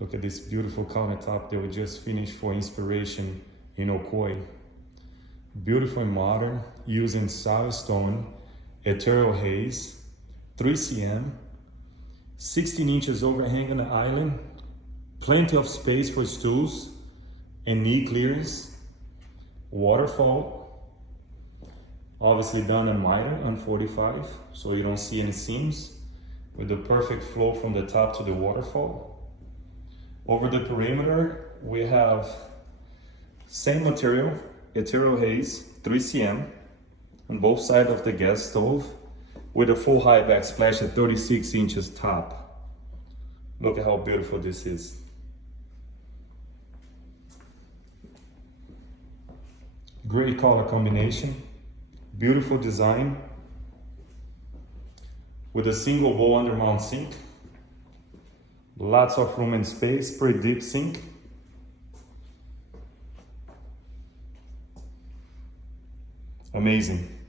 Look at this beautiful countertop that we just finished for inspiration in Ocoee. Beautiful and modern, using silestone, ethereal haze, 3cm, 16 inches overhang on the island, plenty of space for stools and knee clearance, waterfall, obviously done on miter on 45, so you don't see any seams, with the perfect flow from the top to the waterfall. Over the perimeter, we have same material, ethereal haze, 3cm, on both sides of the gas stove, with a full high backsplash at 36 inches top. Look at how beautiful this is. Great color combination, beautiful design, with a single bowl undermount sink. Lots of room and space, pretty deep sink. Amazing.